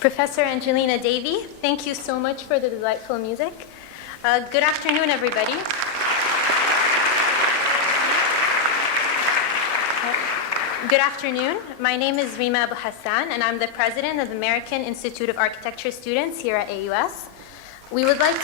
Professor Angelina Davey, thank you so much for the delightful music. Good afternoon, everybody. Good afternoon. My name is Rem Koolhaas, and I'm the president of the American Institute of Architecture students here at AUS. We would like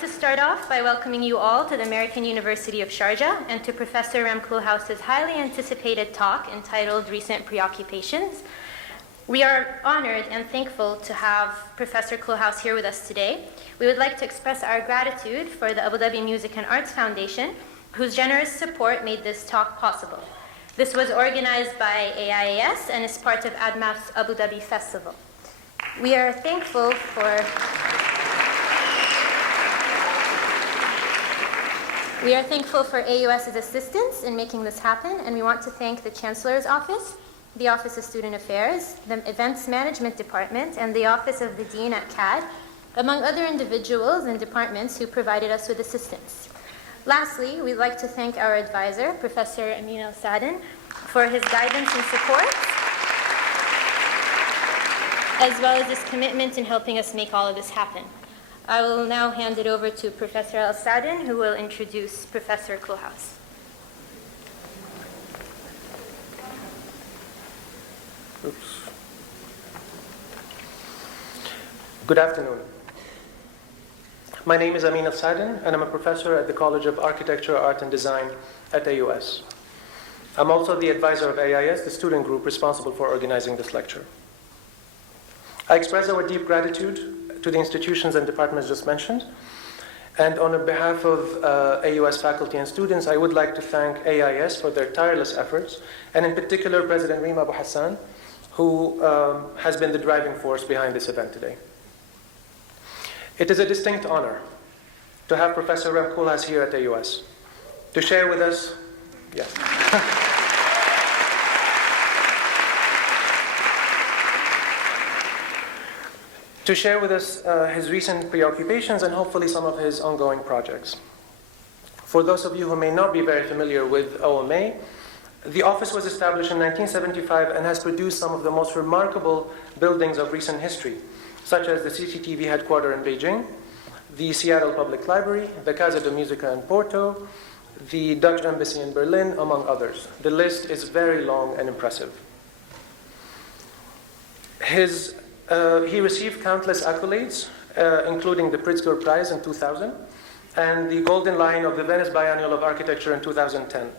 to start off by welcoming you all to the American University of Sharjah and to Professor Rem Koolhaas' highly anticipated talk entitled Recent Preoccupations. We are honored and thankful to have Professor Koolhaas here with us today. We would like to express our gratitude for the Abu Dhabi Music and Arts Foundation, whose generous support made this talk possible. This was organized by AIAS and is part of ADMAF's Abu Dhabi Festival. We are thankful for AUS's assistance in making this happen, and we want to thank the Chancellor's Office, the Office of Student Affairs, the Events Management Department, and the Office of the Dean at CAD, among other individuals and departments who provided us with assistance. Lastly, we'd like to thank our advisor, Professor Amin Al-Sadin, for his guidance and support, as well as his commitment in helping us make all of this happen. I will now hand it over to Professor Al-Sadin, who will introduce Professor Koolhaas. Good afternoon. My name is Amin Al-Sadin, and I'm a professor at the College of Architecture, Art and Design at AUS. I'm also the advisor of AIS, the student group responsible for organizing this lecture. I express our deep gratitude to the institutions and departments just mentioned, and on behalf of AUS faculty and students, I would like to thank AIS for their tireless efforts, and in particular President Rem Koolhaas, who has been the driving force behind this event today. It is a distinct honor to have Professor Rem Koolhaas here at AUS to share with us, yes. to share with us his recent preoccupations and hopefully some of his ongoing projects. For those of you who may not be very familiar with OMA, the office was established in 1975 and has produced some of the most remarkable buildings of recent history, such as the CCTV headquarters in Beijing, the Seattle Public Library, the Casa de Musica in Porto, the Dutch Embassy in Berlin, among others. The list is very long and impressive. He received countless accolades, including the Pritzker Prize in 2000 and the Golden Lion of the Venice Biennial of Architecture in 2010.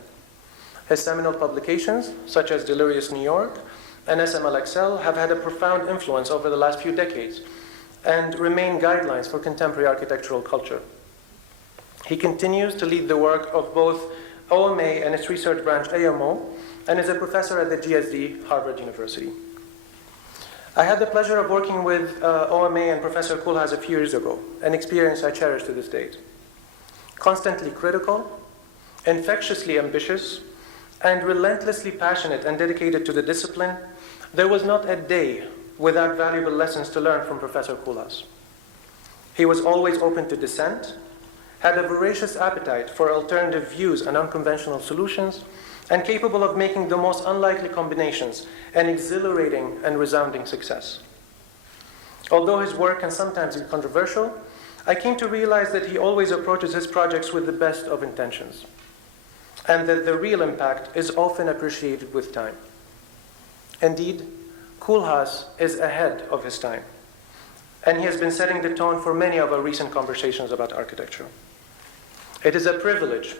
His seminal publications, such as Delirious New York and SMLXL, have had a profound influence over the last few decades and remain guidelines for contemporary architectural culture. He continues to lead the work of both OMA and its research branch AMO, and is a professor at the GSD, Harvard University. I had the pleasure of working with OMA and Professor Koolhaas a few years ago, an experience I cherish to this date. Constantly critical, infectiously ambitious, and relentlessly passionate and dedicated to the discipline, there was not a day without valuable lessons to learn from Professor Koolhaas. He was always open to dissent, had a voracious appetite for alternative views and unconventional solutions, and capable of making the most unlikely combinations and exhilarating and resounding success. Although his work can sometimes be controversial, I came to realize that he always approaches his projects with the best of intentions, and that the real impact is often appreciated with time. Indeed, Koolhaas is ahead of his time, and he has been setting the tone for many of our recent conversations about architecture. It is a privilege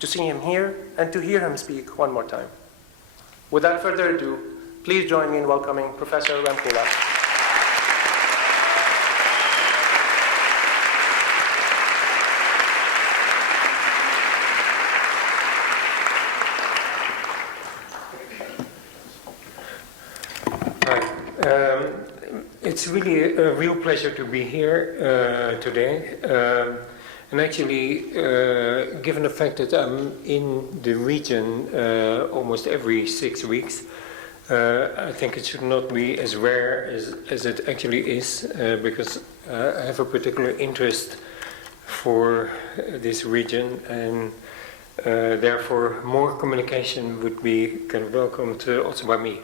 to see him here and to hear him speak one more time. Without further ado, please join me in welcoming Professor Rem Koolhaas. It's really a real pleasure to be here today. And actually, given the fact that I'm in the region almost every 6 weeks, I think it should not be as rare as it actually is, because I have a particular interest for this region, and Therefore, more communication would be kind of welcomed also by me.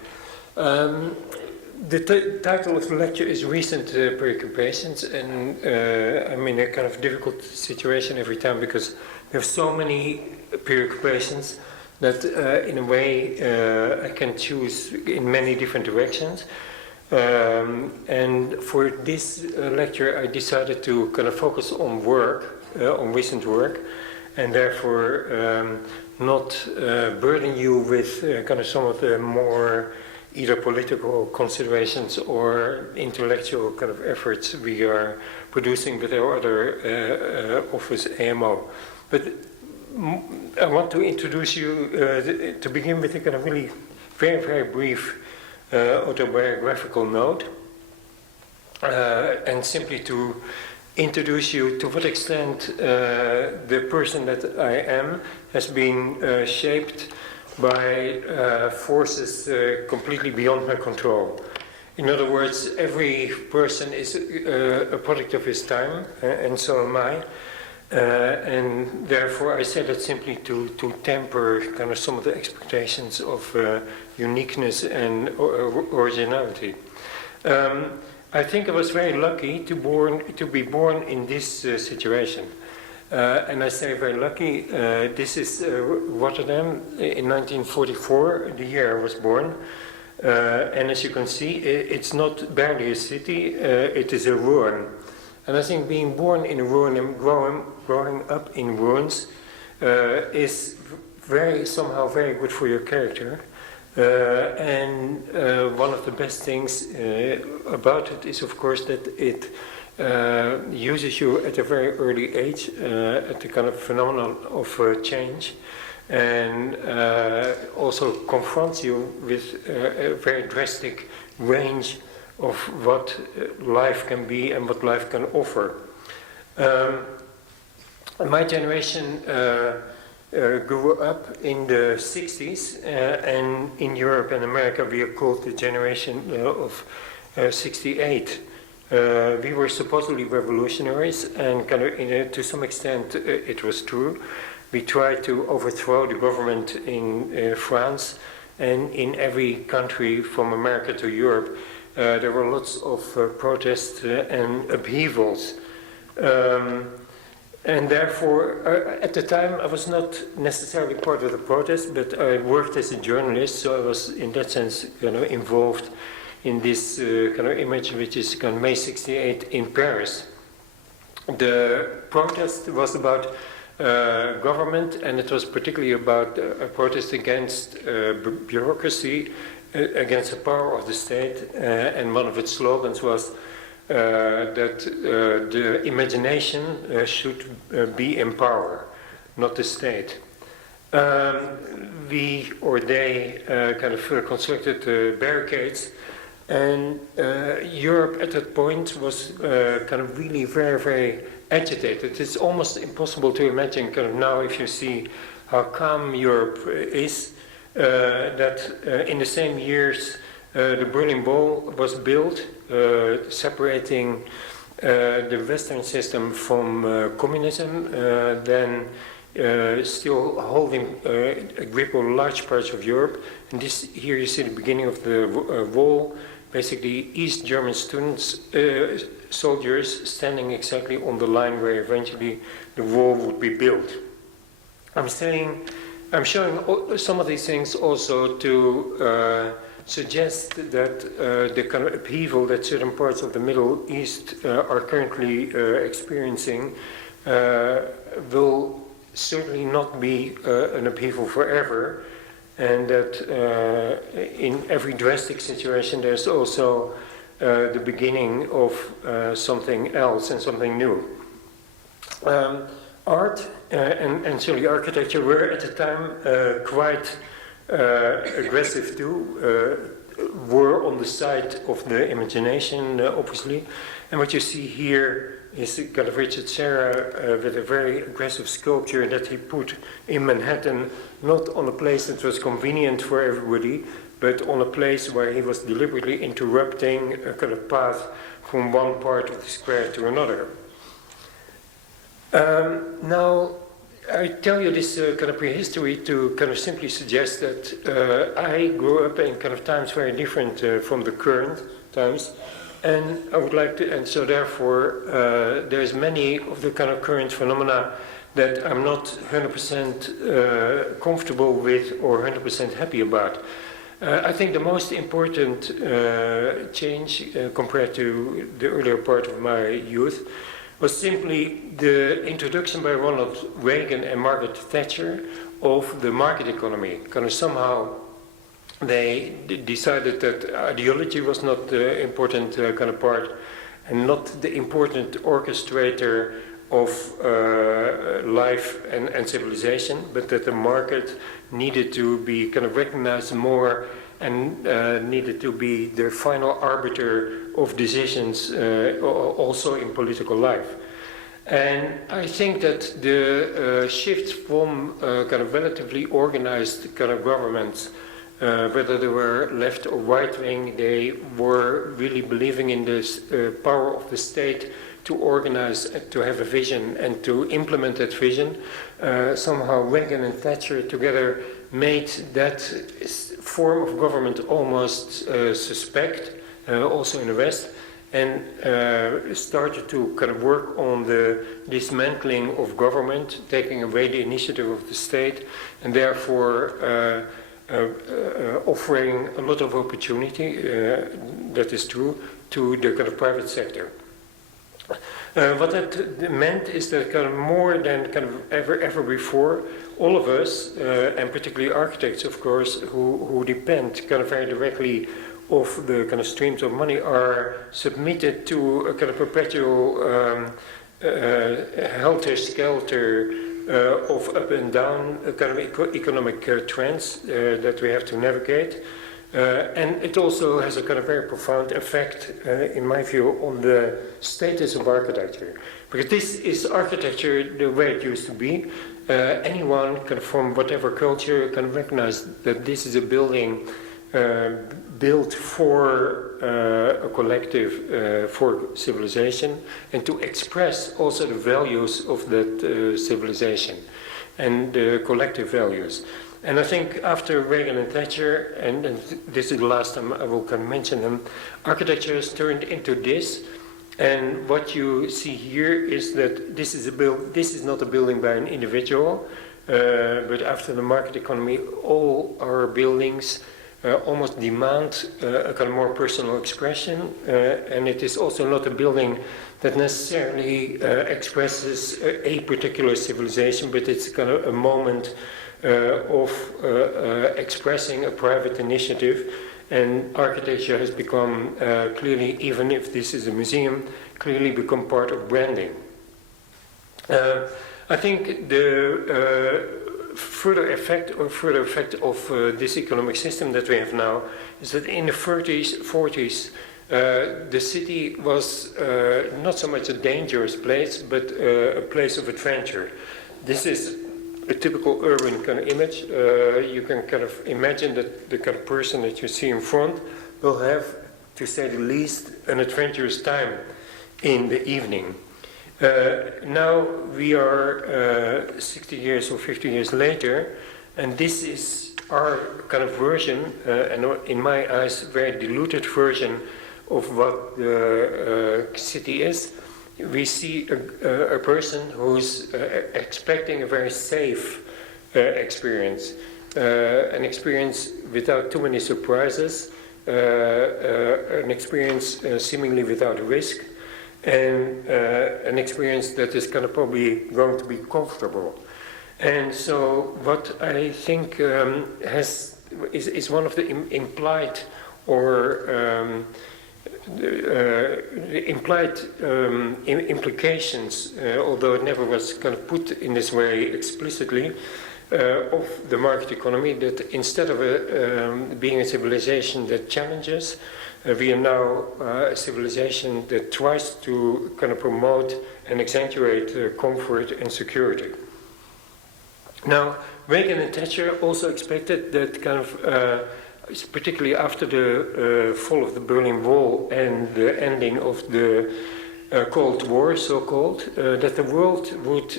The title of the lecture is Recent Preoccupations, and I'm in a kind of difficult situation every time because there are so many preoccupations that in a way I can choose in many different directions. And for this lecture I decided to kind of focus on work, on recent work, and therefore not burden you with kind of some of the more either political considerations or intellectual kind of efforts we are producing with our other office, AMO. But I want to introduce you to begin with a kind of really very, very brief autobiographical note, and simply to introduce you to what extent the person that I am has been shaped by forces completely beyond my control. In other words, every person is a product of his time, and so am I. And therefore I say that simply to temper kind of some of the expectations of uniqueness and originality. I think I was very lucky to be born in this situation. And I say very lucky. This is Rotterdam in 1944, the year I was born. And as you can see, it's not barely a city, it is a ruin. And I think being born in a ruin and growing up in ruins is somehow very good for your character. And one of the best things about it is, of course, that it uses you at a very early age at the kind of phenomenon of change, and also confronts you with a very drastic range of what life can be and what life can offer. My generation grew up in the 60s, and in Europe and America we are called the generation of 68. We were supposedly revolutionaries, and kind of, to some extent it was true. We tried to overthrow the government in France, and in every country from America to Europe there were lots of protests and upheavals. And therefore, at the time I was not necessarily part of the protest, but I worked as a journalist, so I was in that sense involved in this kind of image, which is kind of May 68 in Paris. The protest was about government, and it was particularly about a protest against bureaucracy, against the power of the state, and one of its slogans was that the imagination should be in power, not the state. We or they kind of constructed barricades, and Europe at that point was kind of really very, very agitated. It's almost impossible to imagine kind of now, if you see how calm Europe is, that in the same years the Berlin Wall was built, separating the Western system from communism, then still holding a grip on large parts of Europe. And this here you see the beginning of the wall, basically East German students, soldiers standing exactly on the line where eventually the wall would be built. I'm showing some of these things also to suggest that the kind of upheaval that certain parts of the Middle East are currently experiencing will certainly not be an upheaval forever, and that in every drastic situation there's also the beginning of something else and something new. Art and certainly architecture were at the time quite aggressive too, were on the side of the imagination, obviously. And what you see here is kind of Richard Serra with a very aggressive sculpture that he put in Manhattan, not on a place that was convenient for everybody, but on a place where he was deliberately interrupting a kind of path from one part of the square to another. Now, I tell you this kind of prehistory to kind of simply suggest that I grew up in kind of times very different from the current times, and I would like to, and so therefore there's many of the kind of current phenomena that I'm not 100% comfortable with or 100% happy about. I think the most important change compared to the earlier part of my youth was simply the introduction by Ronald Reagan and Margaret Thatcher of the market economy. Kind of somehow they decided that ideology was not the important kind of part and not the important orchestrator of life and civilization, but that the market needed to be kind of recognized more and needed to be the final arbiter of decisions also in political life. And I think that the shift from kind of relatively organized kind of governments, whether they were left or right wing, they were really believing in this power of the state to organize, to have a vision and to implement that vision. Somehow Reagan and Thatcher together made that form of government almost suspect, also in the West, and started to kind of work on the dismantling of government, taking away the initiative of the state, and therefore offering a lot of opportunity, that is true, to the kind of private sector. What that meant is that kind of more than kind of ever before, all of us, and particularly architects, of course, who depend kind of very directly of the kind of streams of money, are submitted to a kind of perpetual helter-skelter of up and down kind of economic trends that we have to navigate. And it also has a kind of very profound effect, in my view, on the status of architecture. Because this is architecture the way it used to be. Anyone kind of from whatever culture can recognize that this is a building built for a collective, for civilization, and to express also the values of that civilization and collective values. And I think after Reagan and Thatcher, and this is the last time I will kind of mention them, architecture has turned into this. And what you see here is that this is not a building by an individual, but after the market economy, all our buildings almost demand a kind of more personal expression. And it is also not a building that necessarily expresses a particular civilization, but it's kind of a moment of expressing a private initiative, and architecture has become clearly, even if this is a museum, clearly become part of branding. I think the further effect of this economic system that we have now is that in the 30s, 40s, the city was not so much a dangerous place, but a place of adventure. This is a typical urban kind of image. You can kind of imagine that the kind of person that you see in front will have, to say the least, an adventurous time in the evening. Now we are 60 years or 50 years later, and this is our kind of version, and in my eyes, very diluted version of what the city is. We see a person who's expecting a very safe experience, an experience without too many surprises, an experience seemingly without risk, and an experience that is kind of probably going to be comfortable. And so what I think is one of the implied or the implied implications, although it never was kind of put in this way explicitly, of the market economy, that instead of being a civilization that challenges, we are now a civilization that tries to kind of promote and accentuate comfort and security. Now, Reagan and Thatcher also expected that kind of particularly after the fall of the Berlin Wall and the ending of the Cold War, so-called, that the world would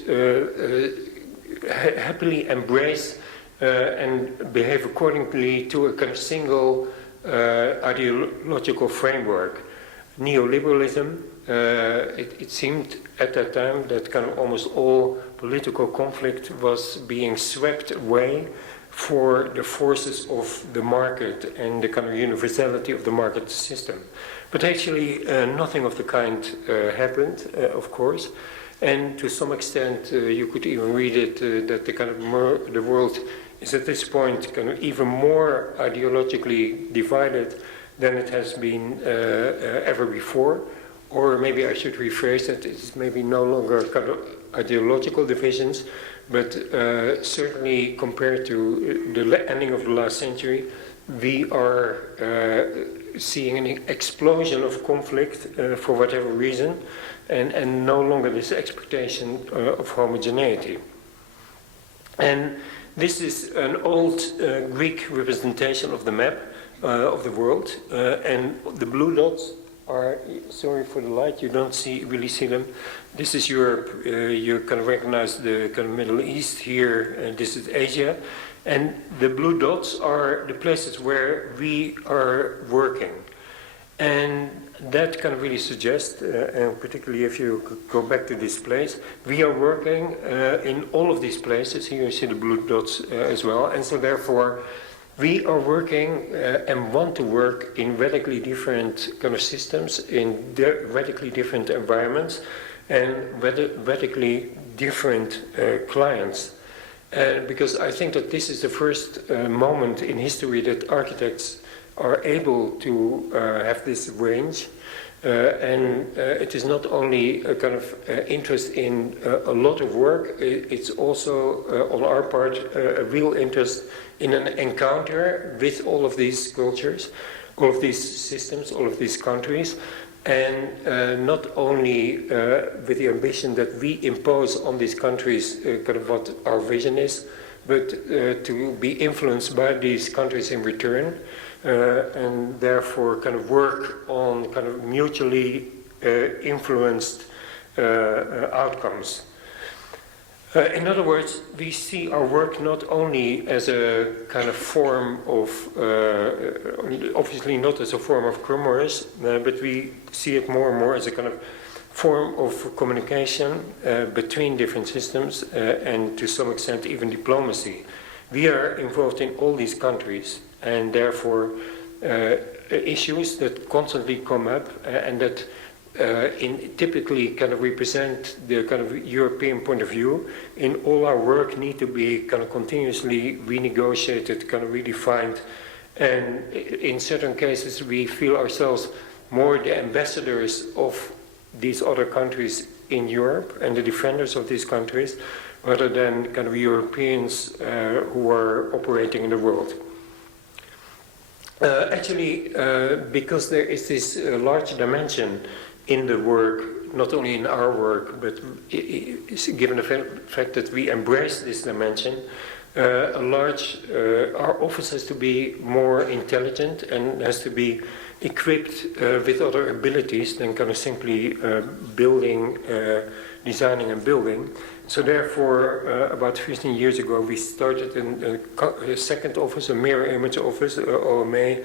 happily embrace and behave accordingly to a kind of single ideological framework. Neoliberalism, it seemed at that time that kind of almost all political conflict was being swept away for the forces of the market and the kind of universality of the market system. But actually nothing of the kind happened, of course. And to some extent you could even read it that the kind of the world is at this point kind of even more ideologically divided than it has been ever before. Or maybe I should rephrase that, it's maybe no longer kind of ideological divisions, but certainly compared to the ending of the last century, we are seeing an explosion of conflict for whatever reason, and no longer this expectation of homogeneity. And this is an old Greek representation of the map of the world, and the blue dots are, sorry for the light, you don't really see them. This is Europe, you can recognize the kind of Middle East here, and this is Asia. And the blue dots are the places where we are working. And that kind of really suggests, and particularly if you go back to this place, we are working in all of these places. Here you see the blue dots as well. And so therefore, we are working and want to work in radically different kind of systems, in radically different environments, and radically different clients. Because I think that this is the first moment in history that architects are able to have this range. And it is not only a kind of interest in a lot of work, it's also on our part a real interest in an encounter with all of these cultures, all of these systems, all of these countries, and not only with the ambition that we impose on these countries kind of what our vision is, but to be influenced by these countries in return, and therefore kind of work on kind of mutually influenced outcomes. In other words, we see our work not only as a kind of form of, obviously not as a form of commerce, but we see it more and more as a kind of form of communication between different systems and to some extent even diplomacy. We are involved in all these countries, and therefore issues that constantly come up and that typically kind of represent the kind of European point of view in all our work need to be kind of continuously renegotiated, kind of redefined, and in certain cases we feel ourselves more the ambassadors of these other countries in Europe and the defenders of these countries rather than kind of Europeans who are operating in the world. Actually, because there is this large dimension in the work, not only in our work, but given the fact that we embrace this dimension, our office has to be more intelligent and has to be equipped with other abilities than kind of simply building, designing and building. So therefore, about 15 years ago, we started a second office, a mirror image office, OMA,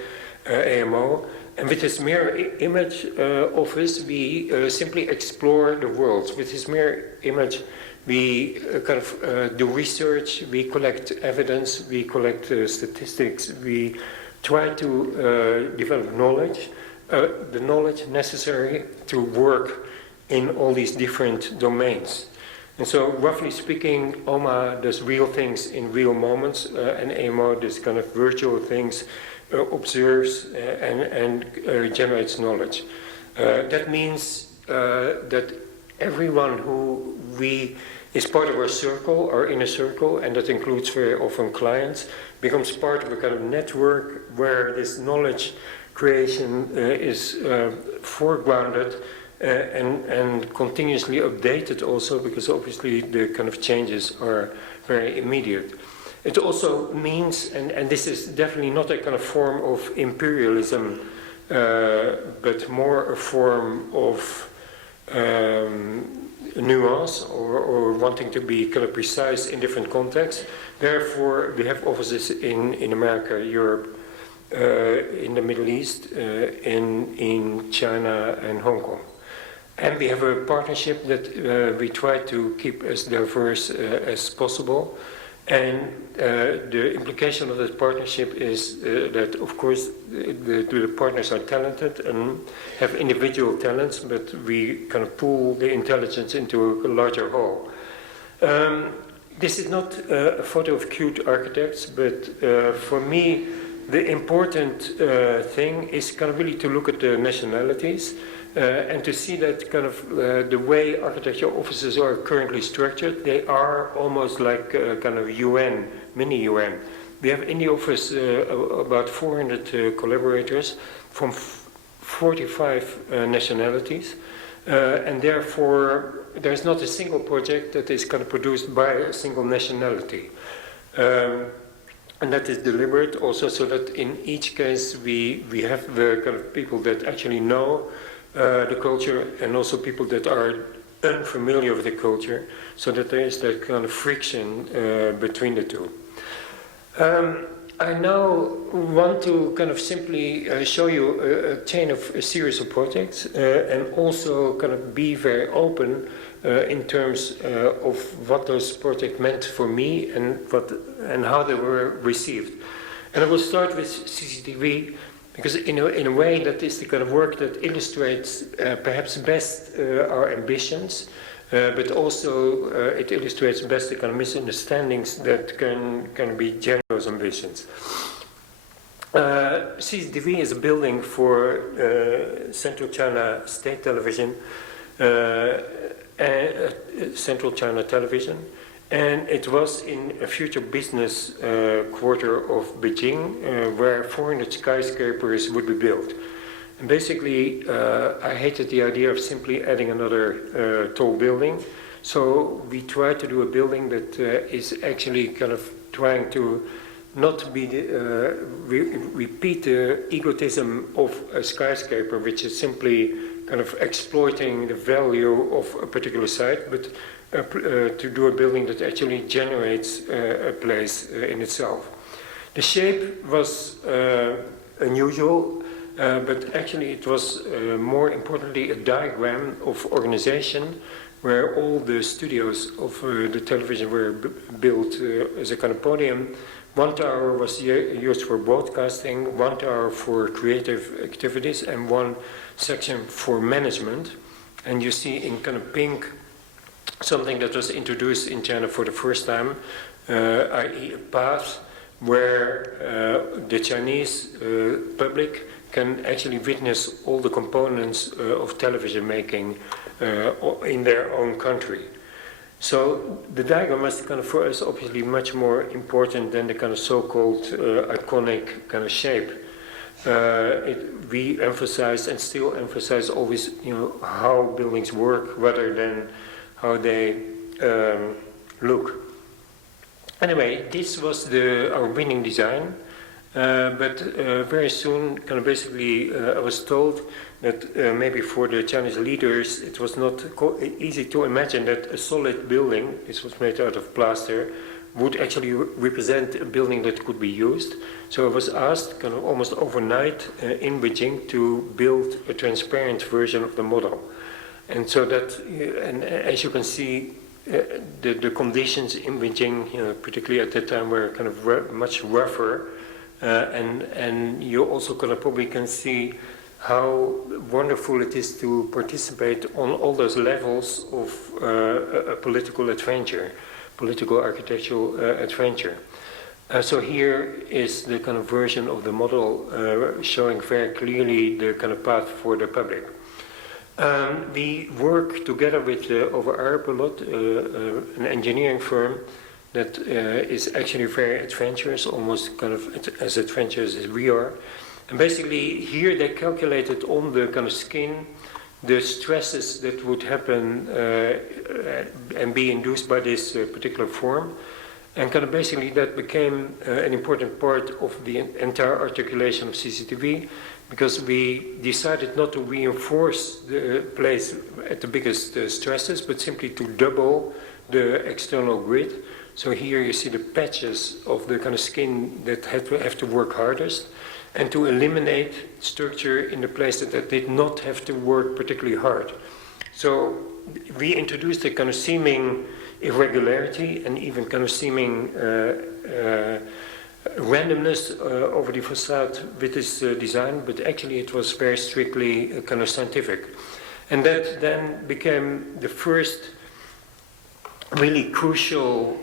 AMO. And with this mirror image office, we simply explore the world. With this mirror image, we kind of do research, we collect evidence, we collect statistics, we try to develop knowledge, the knowledge necessary to work in all these different domains. And so, roughly speaking, OMA does real things in real moments, and AMO does kind of virtual things, observes and generates knowledge. That means that everyone who is part of our circle, our inner circle, and that includes very often clients, becomes part of a kind of network where this knowledge creation is foregrounded and continuously updated also, because obviously the kind of changes are very immediate. It also means, and this is definitely not a kind of form of imperialism, but more a form of nuance or wanting to be kind of precise in different contexts. Therefore, we have offices in America, Europe, in the Middle East, in China and Hong Kong. And we have a partnership that we try to keep as diverse as possible. And the implication of that partnership is that, of course, the partners are talented and have individual talents, but we kind of pool the intelligence into a larger whole. This is not a photo of cute architects, but for me, the important thing is kind of really to look at the nationalities and to see that kind of the way architecture offices are currently structured. They are almost like kind of UN, mini UN. We have in the office about 400 collaborators from 45 nationalities, and therefore there's not a single project that is kind of produced by a single nationality. And that is deliberate also, so that in each case we have the kind of people that actually know the culture, and also people that are unfamiliar with the culture, so that there is that kind of friction between the two. I now want to kind of simply show you a series of projects, and also kind of be very open in terms of what those projects meant for me and how they were received. And I will start with CCTV, because in a way that is the kind of work that illustrates perhaps best our ambitions, but also it illustrates best the kind of misunderstandings that can be generous ambitions. CCTV is a building for Central China State Television, Central China Television, and it was in a future business quarter of Beijing where 400 skyscrapers would be built. And basically, I hated the idea of simply adding another tall building, so we tried to do a building that is actually kind of trying to not be repeat the egotism of a skyscraper, which is simply kind of exploiting the value of a particular site, but to do a building that actually generates a place in itself. The shape was unusual, but actually it was more importantly a diagram of organization where all the studios of the television were built as a kind of podium. One tower was used for broadcasting, one tower for creative activities, and one section for management. And you see in kind of pink something that was introduced in China for the first time, i.e. a path where the Chinese public can actually witness all the components of television making in their own country. So the diagram was kind of for us obviously much more important than the kind of so-called iconic kind of shape. We emphasize and still emphasize always, how buildings work rather than how they look. Anyway, this was our winning design, but very soon, kind of basically, I was told that maybe for the Chinese leaders, it was not easy to imagine that a solid building, this was made out of plaster, would actually represent a building that could be used. So I was asked, kind of almost overnight, in Beijing to build a transparent version of the model. And so that, and as you can see, the conditions in Beijing, particularly at that time, were kind of much rougher. And you also kind of probably can see how wonderful it is to participate on all those levels of a political adventure, political architectural adventure. So here is the kind of version of the model showing very clearly the kind of path for the public. We work together with Over Arab a lot, an engineering firm that is actually very adventurous, almost kind of as adventurous as we are. And basically here they calculated on the kind of skin the stresses that would happen and be induced by this particular form. And kind of basically that became an important part of the entire articulation of CCTV, because we decided not to reinforce the place at the biggest stresses, but simply to double the external grid. So here you see the patches of the kind of skin that have to work hardest, and to eliminate structure in the places that did not have to work particularly hard. So we introduced a kind of seeming irregularity and even kind of seeming randomness over the facade with this design, but actually it was very strictly kind of scientific. And that then became the first really crucial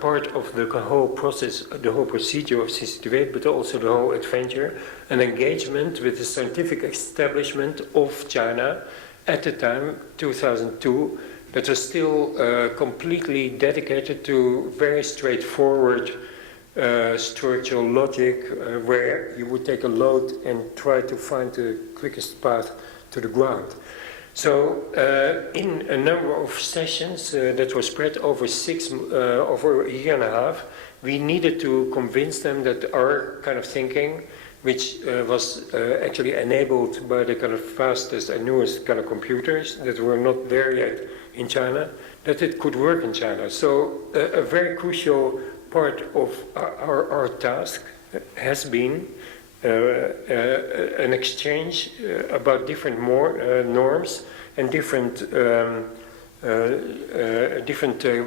part of the whole process, the whole procedure of CCTV, but also the whole adventure, an engagement with the scientific establishment of China at the time, 2002, that was still completely dedicated to very straightforward structural logic, where you would take a load and try to find the quickest path to the ground. So in a number of sessions that were spread over over a year and a half, we needed to convince them that our kind of thinking, which was actually enabled by the kind of fastest and newest kind of computers that were not there yet in China, that it could work in China. So a very crucial part of our task has been an exchange about different norms and different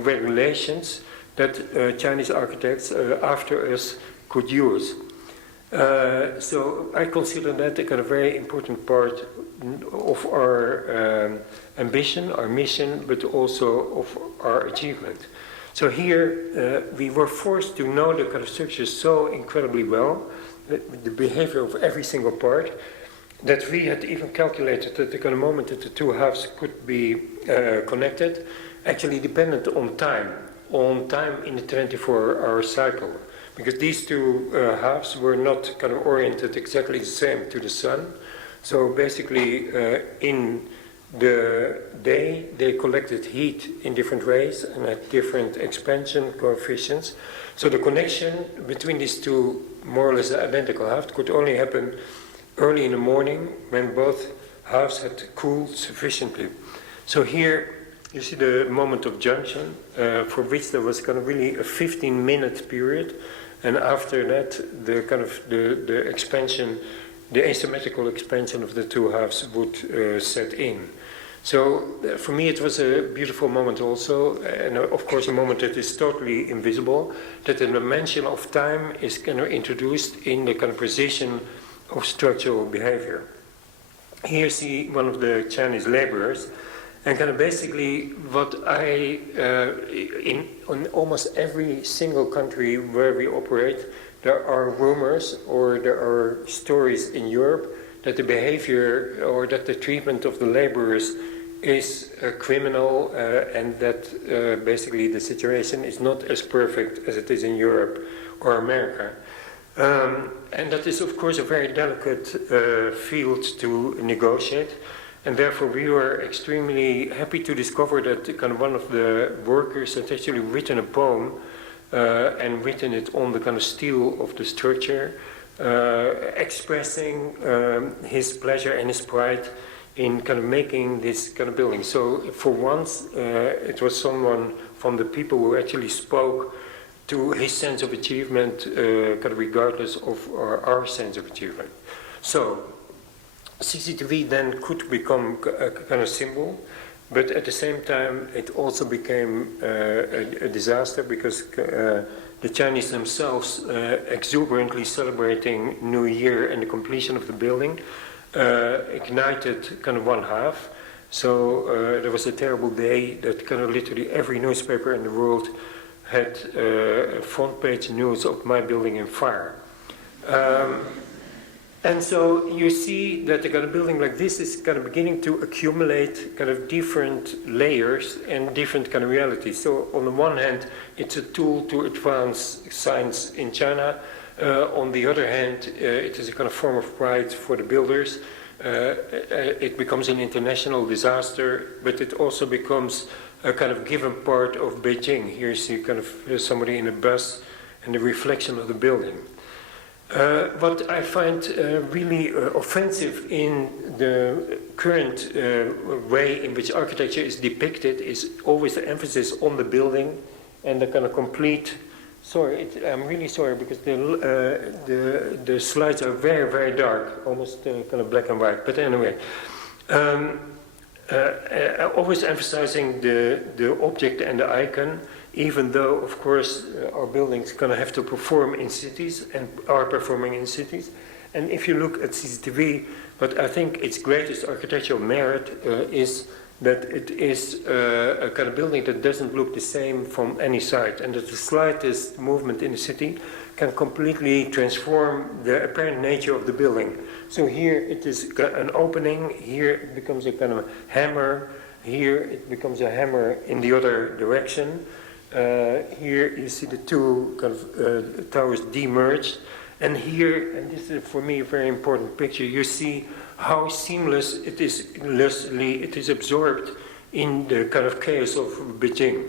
regulations that Chinese architects after us could use. So I consider that a kind of very important part of our ambition, our mission, but also of our achievement. So here we were forced to know the kind of structure so incredibly well, the behavior of every single part, that we had even calculated that the kind of moment that the two halves could be connected actually depended on time in the 24-hour cycle. Because these two halves were not kind of oriented exactly the same to the sun. So basically in the day they collected heat in different ways and at different expansion coefficients. So the connection between these two more or less identical halves could only happen early in the morning when both halves had cooled sufficiently. So here you see the moment of junction, for which there was kind of really a 15-minute period, and after that the kind of the expansion, the asymmetrical expansion of the two halves would set in. So for me it was a beautiful moment also, and of course a moment that is totally invisible, that the dimension of time is kind of introduced in the kind of precision of structural behavior. Here you see one of the Chinese laborers, and kind of basically what in almost every single country where we operate, there are rumors or there are stories in Europe that the behavior or that the treatment of the laborers is criminal, and that basically the situation is not as perfect as it is in Europe or America. And that is of course a very delicate field to negotiate, and therefore we were extremely happy to discover that kind of one of the workers had actually written a poem and written it on the kind of steel of the structure, expressing his pleasure and his pride in kind of making this kind of building. So for once it was someone from the people who actually spoke to his sense of achievement, kind of regardless of our sense of achievement. So CCTV then could become a kind of symbol, but at the same time it also became a disaster, because the Chinese themselves, exuberantly celebrating New Year and the completion of the building, ignited kind of one half. So there was a terrible day that kind of literally every newspaper in the world had front page news of my building in fire. And so you see that the kind of building like this is kind of beginning to accumulate kind of different layers and different kind of realities. So on the one hand, it's a tool to advance science in China. On the other hand, it is a kind of form of pride for the builders. It becomes an international disaster, but it also becomes a kind of given part of Beijing. Here you see kind of somebody in a bus and the reflection of the building. What I find really offensive in the current way in which architecture is depicted is always the emphasis on the building and the kind of complete. Sorry, I'm really sorry because the slides are very, very dark, almost kind of black and white. But anyway, always emphasizing the object and the icon, even though, of course, our buildings kind of have to perform in cities and are performing in cities. And if you look at CCTV, what I think its greatest architectural merit is that it is a kind of building that doesn't look the same from any side, and that the slightest movement in the city can completely transform the apparent nature of the building. So here it is an opening, here it becomes a kind of hammer, here it becomes a hammer in the other direction. Here you see the two kind of towers demerged, and here, and this is for me a very important picture, you see how seamless it is absorbed in the kind of chaos of Beijing.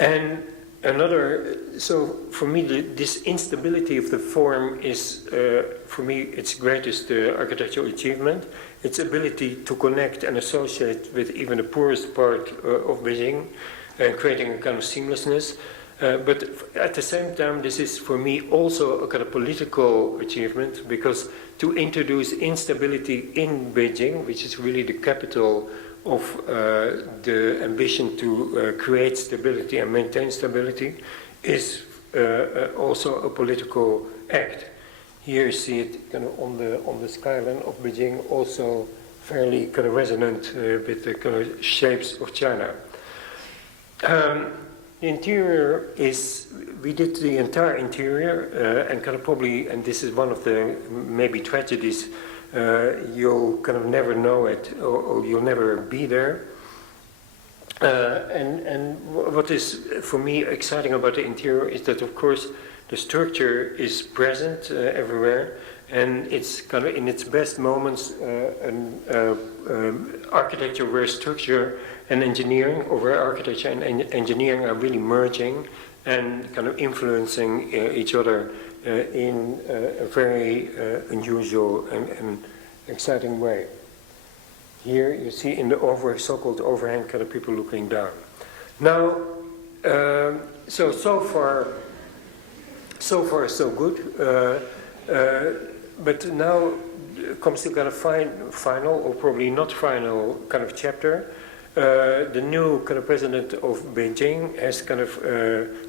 And another, so for me, this instability of the form is, for me, its greatest architectural achievement. Its ability to connect and associate with even the poorest part of Beijing, creating a kind of seamlessness. But at the same time, this is for me also a kind of political achievement, because to introduce instability in Beijing, which is really the capital of the ambition to create stability and maintain stability, is also a political act. Here you see it kind of on the skyline of Beijing, also fairly kind of resonant with the kind of shapes of China. The interior is, we did the entire interior and kind of probably, and this is one of the maybe tragedies, you'll kind of never know it, or you'll never be there. And what is for me exciting about the interior is that, of course, the structure is present everywhere, and it's kind of in its best moments architecture where structure and engineering, or where architecture and engineering are really merging and kind of influencing each other in a very unusual and exciting way. Here you see in the so-called overhang kind of people looking down. Now, so far so good. But now comes the kind of final, or probably not final, kind of chapter. The new kind of president of Beijing has kind of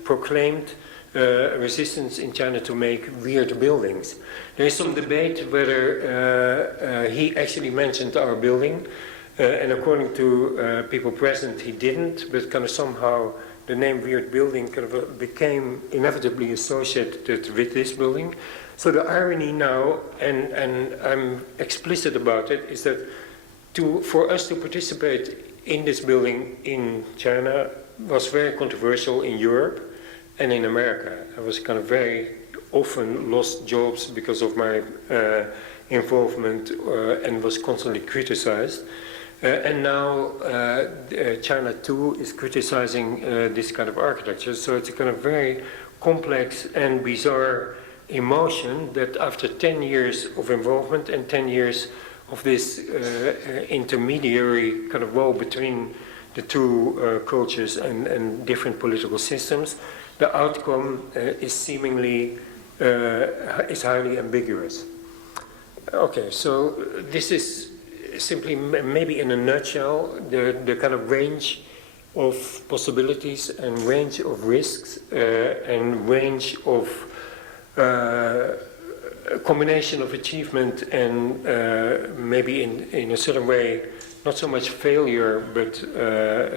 proclaimed resistance in China to make weird buildings. There is some debate whether he actually mentioned our building, and according to people present, he didn't, but kind of somehow the name weird building kind of became inevitably associated with this building. So the irony now, and I'm explicit about it, is that for us to participate in this building in China was very controversial in Europe and in America. I was kind of very often lost jobs because of my involvement and was constantly criticized. And now China too is criticizing this kind of architecture. So it's a kind of very complex and bizarre emotion that after 10 years of involvement and 10 years of this intermediary kind of role between the two cultures and different political systems, the outcome is seemingly is highly ambiguous. Okay, so this is simply maybe in a nutshell the kind of range of possibilities and range of risks and range of a combination of achievement and maybe in a certain way not so much failure but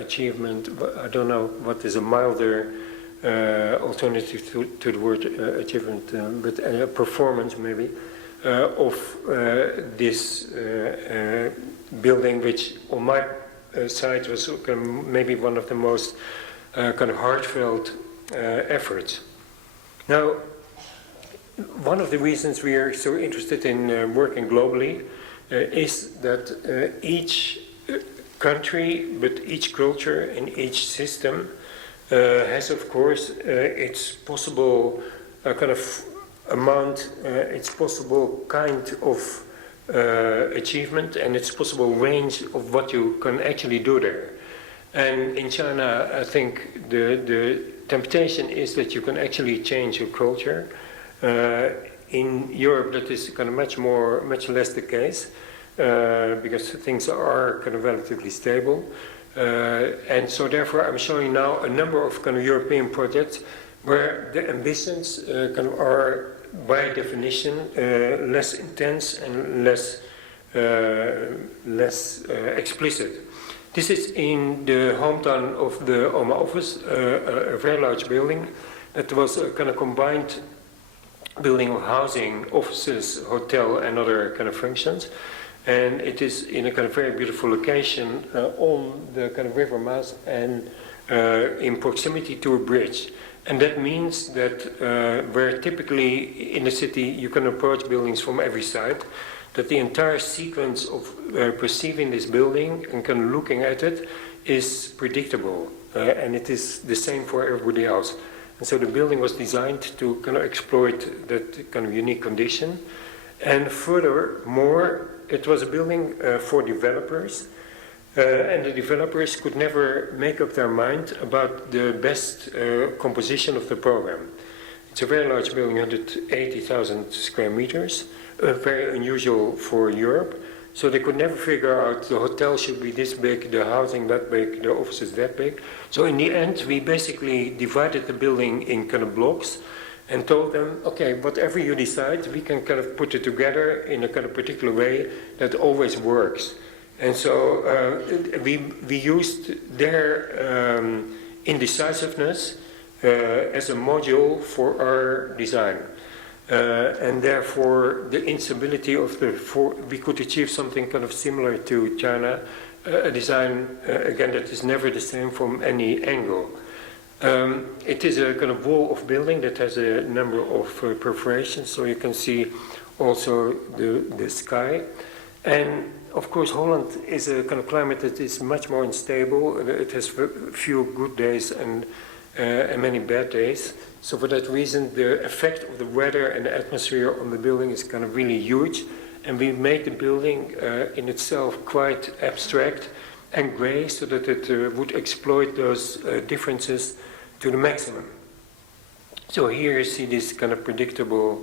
achievement. I don't know what is a milder alternative to the word achievement, but performance maybe of this building, which on my side was maybe one of the most kind of heartfelt efforts. Now, one of the reasons we are so interested in working globally is that each country, but each culture and each system has, of course, its possible kind of amount, its possible kind of achievement, and its possible range of what you can actually do there. And in China, I think the temptation is that you can actually change your culture. In Europe, that is kind of much less the case, because things are kind of relatively stable. And so therefore I'm showing now a number of kind of European projects where the ambitions kind of are by definition less intense and less explicit. This is in the hometown of the Home Office, a very large building that was a kind of combined building of housing, offices, hotel and other kind of functions. And it is in a kind of very beautiful location on the kind of river Maas and in proximity to a bridge. And that means that where typically in the city you can approach buildings from every side, that the entire sequence of perceiving this building and kind of looking at it is predictable. And it is the same for everybody else. And so the building was designed to kind of exploit that kind of unique condition. And furthermore, it was a building for developers, and the developers could never make up their mind about the best composition of the program. It's a very large building, 180,000 square meters, very unusual for Europe. So they could never figure out the hotel should be this big, the housing that big, the offices that big. So in the end, we basically divided the building in kind of blocks and told them, okay, whatever you decide, we can kind of put it together in a kind of particular way that always works. And so we used their indecisiveness as a module for our design. And therefore, the instability of we could achieve something kind of similar to China, a design, again, that is never the same from any angle. It is a kind of wall of building that has a number of perforations, so you can see also the sky. And of course, Holland is a kind of climate that is much more unstable. It has few good days and many bad days. So for that reason, the effect of the weather and the atmosphere on the building is kind of really huge. And we made the building in itself quite abstract and gray so that it would exploit those differences to the maximum. So here you see this kind of predictable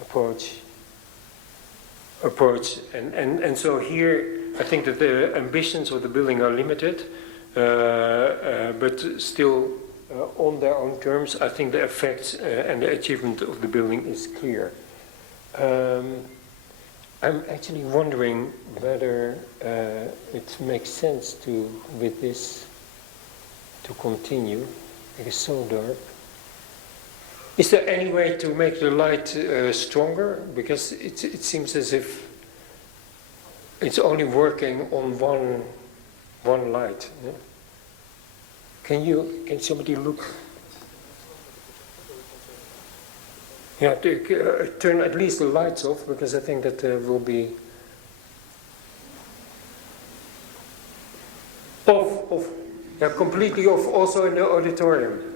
approach. And so here I think that the ambitions of the building are limited, but still on their own terms I think the effects and the achievement of the building is clear. I'm actually wondering whether it makes sense with this to continue. It is so dark. Is there any way to make the light stronger? Because it seems as if it's only working on one light. Yeah? Can somebody look? Yeah, turn at least the lights off, because I think that will be off. Yeah, completely off, also in the auditorium.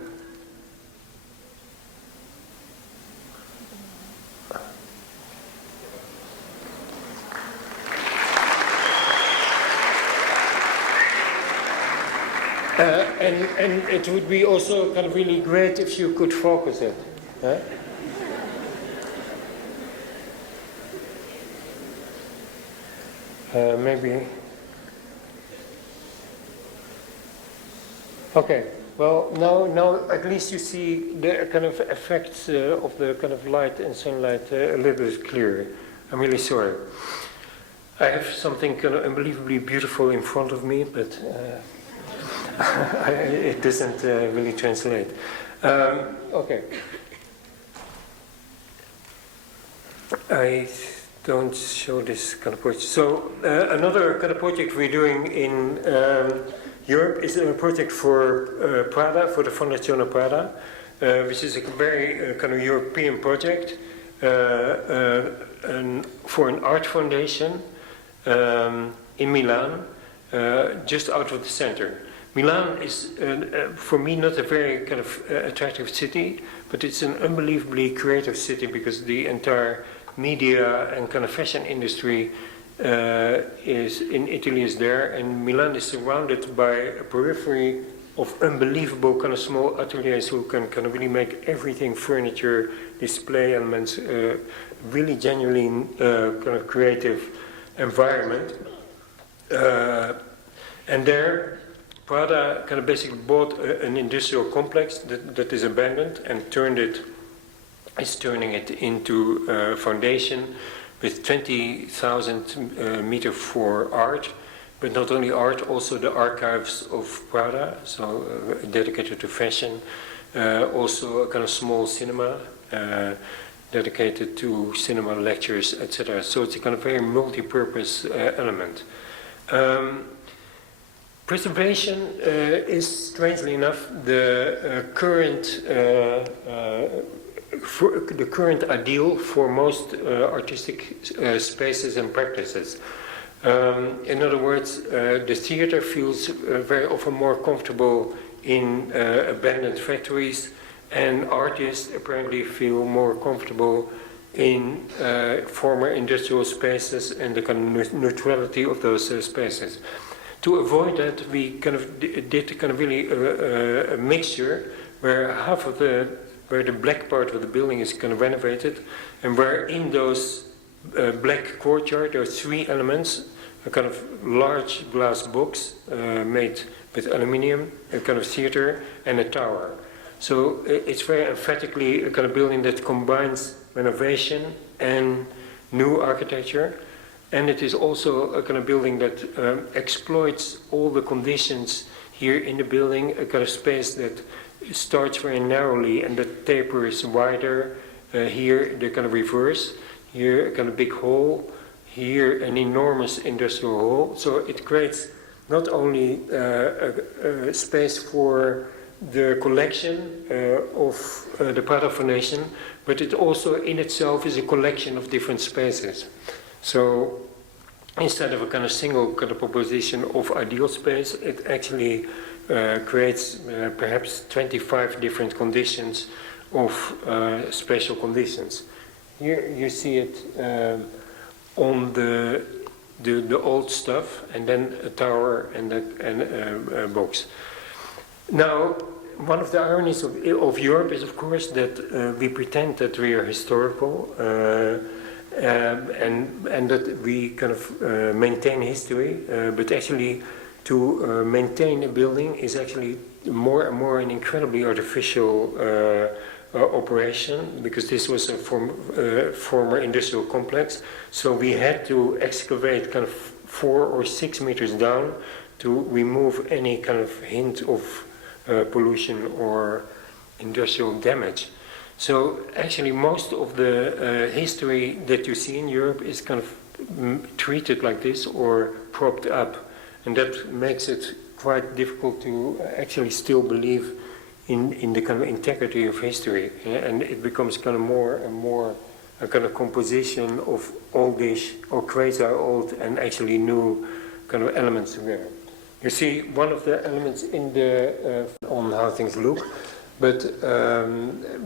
And it would be also kind of really great if you could focus it. Huh? Maybe. Okay. Well, now at least you see the kind of effects of the kind of light and sunlight a little bit clearer. I'm really sorry. I have something kind of unbelievably beautiful in front of me, but it doesn't really translate. Okay. I don't show this kind of project. So another kind of project we're doing in Europe is a project for Prada, for the Fondazione Prada, which is a very kind of European project for an art foundation in Milan, just out of the center. Milan is, for me, not a very kind of attractive city, but it's an unbelievably creative city because the entire media and kind of fashion industry in Italy is there, and Milan is surrounded by a periphery of unbelievable kind of small ateliers who can kind of really make everything, furniture, display elements, really genuinely kind of creative environment. And there, Prada kind of basically bought an industrial complex that is abandoned and is turning it into a foundation with 20,000 meters for art, but not only art, also the archives of Prada, so dedicated to fashion, also a kind of small cinema dedicated to cinema lectures, etc. So it's a kind of very multi-purpose element. Preservation is, strangely enough, the current ideal for most artistic spaces and practices. In other words, the theater feels very often more comfortable in abandoned factories, and artists apparently feel more comfortable in former industrial spaces and the kind of neutrality of those spaces. To avoid that, we kind of did kind of really a mixture where where the black part of the building is kind of renovated, and where in those black courtyard there are three elements: a kind of large glass box made with aluminium, a kind of theater, and a tower. So it's very emphatically a kind of building that combines renovation and new architecture. And it is also a kind of building that exploits all the conditions here in the building, a kind of space that starts very narrowly and that tapers wider. Here, the kind of reverse. Here, a kind of big hall. Here, an enormous industrial hall. So it creates not only a space for the collection of the Prada Foundation, but it also in itself is a collection of different spaces. So instead of a kind of single kind of proposition of ideal space, it actually creates perhaps 25 different conditions of spatial conditions. Here you see it on the old stuff, and then a tower and a box. Now, one of the ironies of Europe is, of course, that we pretend that we are historical. And that we kind of maintain history, but actually to maintain a building is actually more and more an incredibly artificial operation, because this was a former industrial complex. So we had to excavate kind of 4 or 6 meters down to remove any kind of hint of pollution or industrial damage. So actually most of the history that you see in Europe is kind of treated like this or propped up, and that makes it quite difficult to actually still believe in the kind of integrity of history, and it becomes kind of more and more a kind of composition of oldish or quasi-old and actually new kind of elements there. You see one of the elements in the on how things look. But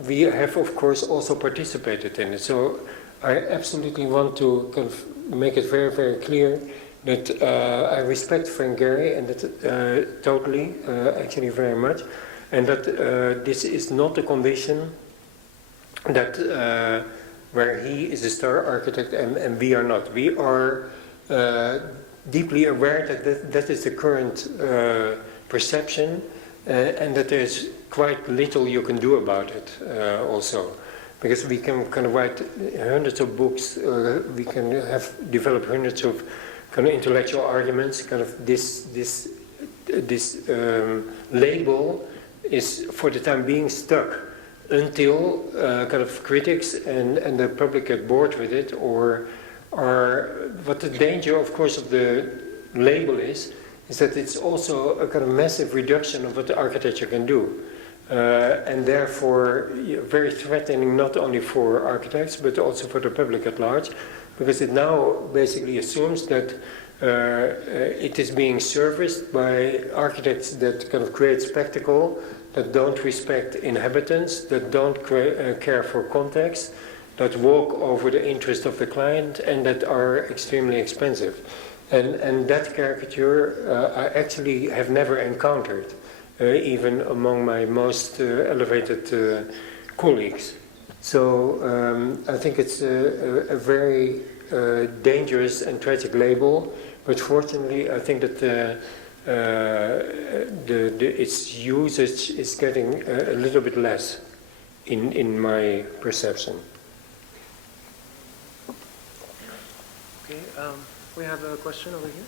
we have, of course, also participated in it. So I absolutely want to kind of make it very, very clear that I respect Frank Gehry, and that totally, actually very much, and that this is not a condition that where he is the star architect and we are not. We are deeply aware that that is the current perception, and that there's quite little you can do about it also, because we can kind of write hundreds of books, we can develop hundreds of kind of intellectual arguments. Kind of this label is for the time being stuck until kind of critics and the public get bored with it, or what the danger, of course, of the label is that it's also a kind of massive reduction of what the architecture can do. And therefore very threatening not only for architects but also for the public at large, because it now basically assumes that it is being serviced by architects that kind of create spectacle, that don't respect inhabitants, that don't care for context, that walk over the interest of the client, and that are extremely expensive. And that caricature I actually have never encountered, even among my most elevated colleagues. So I think it's a very dangerous and tragic label, but fortunately I think that its usage is getting a little bit less in my perception. Okay, we have a question over here.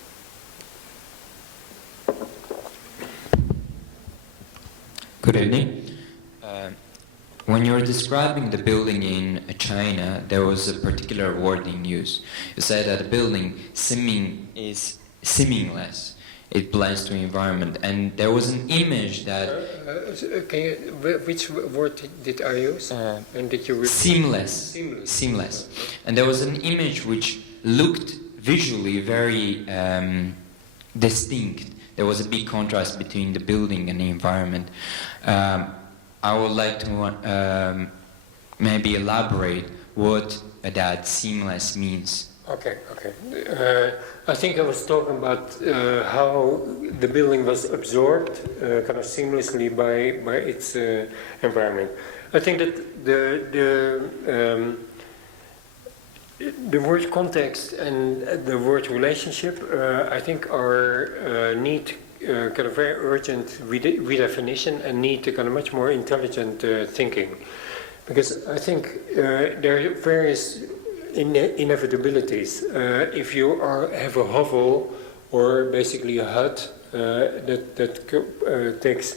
Good evening. When you were describing the building in China, there was a particular wording used. You said that the building is seamless. It blends to the environment, and there was an image that Which word did I use? And did you seamless. And there was an image which looked visually very distinct. There was a big contrast between the building and the environment. I would like to maybe elaborate what that seamless means. Okay. I think I was talking about how the building was absorbed kind of seamlessly by its environment. I think that the word context and the word relationship, I think, are need kind of very urgent redefinition and need a kind of much more intelligent thinking, because I think there are various inevitabilities. If you have a hovel or basically a hut that takes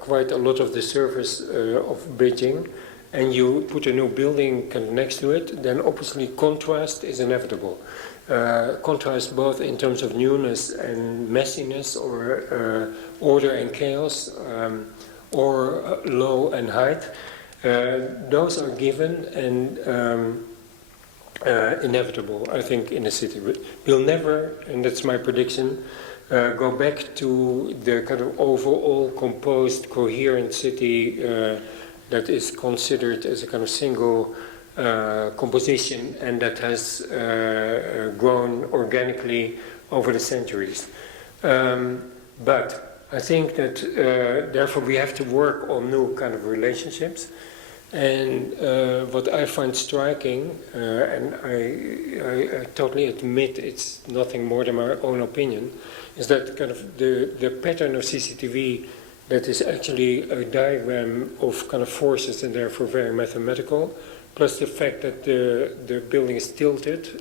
quite a lot of the surface of Beijing, and you put a new building kind of next to it, then obviously contrast is inevitable. Contrast both in terms of newness and messiness, or order and chaos, or low and height. Those are given and inevitable, I think, in a city. We'll never, and that's my prediction, go back to the kind of overall composed, coherent city that is considered as a kind of single composition and that has grown organically over the centuries. But I think that therefore we have to work on new kind of relationships. And what I find striking, and I totally admit it's nothing more than my own opinion, is that kind of the pattern of CCTV that is actually a diagram of kind of forces and therefore very mathematical, plus the fact that the building is tilted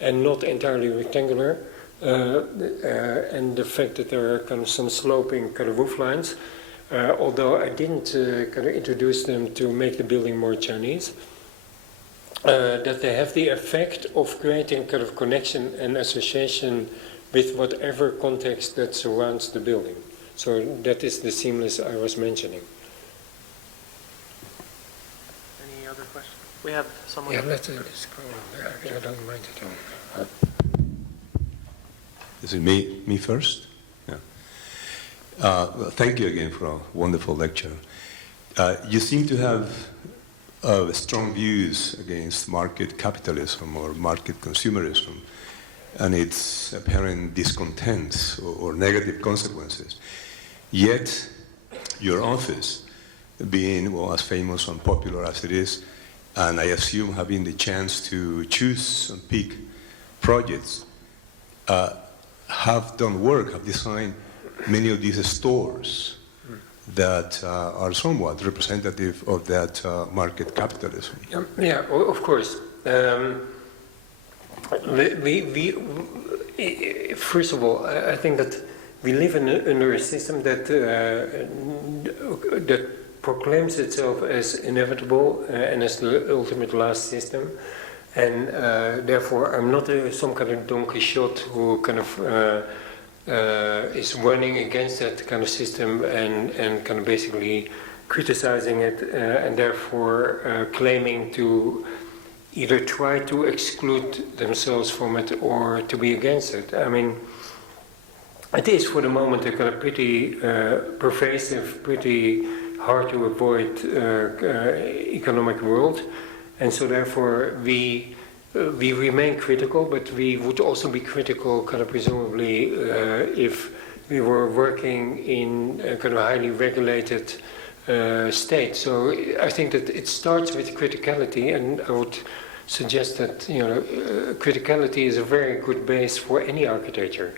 and not entirely rectangular, and the fact that there are kind of some sloping kind of roof lines, although I didn't kind of introduce them to make the building more Chinese, that they have the effect of creating kind of connection and association with whatever context that surrounds the building. So that is the seamless I was mentioning. Any other questions? We have someone. Yeah, let's go on. I don't mind at all. Is it me first? Yeah. Well, thank you again for a wonderful lecture. You seem to have strong views against market capitalism or market consumerism and its apparent discontents or negative consequences. Yet, your office, being as famous and popular as it is, and I assume having the chance to choose and pick projects, have done work, have designed many of these stores that are somewhat representative of that market capitalism. Yeah, of course. First of all, I think that we live under a system that that proclaims itself as inevitable and as the ultimate last system, and therefore I'm not some kind of Don Quixote who kind of is running against that kind of system and kind of basically criticizing it and therefore claiming to either try to exclude themselves from it or to be against it. I mean, it is for the moment a kind of pretty pervasive, pretty hard to avoid economic world, and so therefore we remain critical, but we would also be critical, kind of presumably, if we were working in a kind of highly regulated state. So I think that it starts with criticality, and I would suggest that criticality is a very good base for any architecture.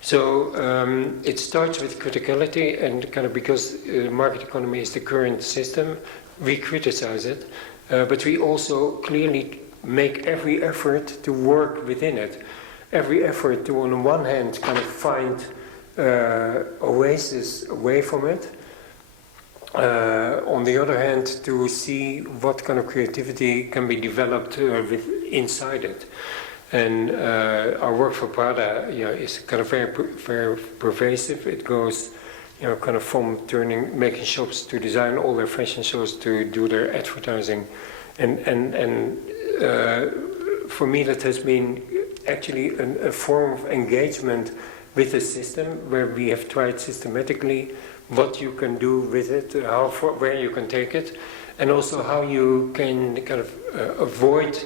So it starts with criticality, and kind of because market economy is the current system, we criticize it, but we also clearly make every effort to work within it. Every effort to, on the one hand, kind of find oasis away from it. On the other hand, to see what kind of creativity can be developed inside it. And our work for Prada is kind of very pervasive. It goes kind of from making shops to design all their fashion shows to do their advertising. And for me that has been actually a form of engagement with the system, where we have tried systematically what you can do with it, where you can take it, and also how you can kind of avoid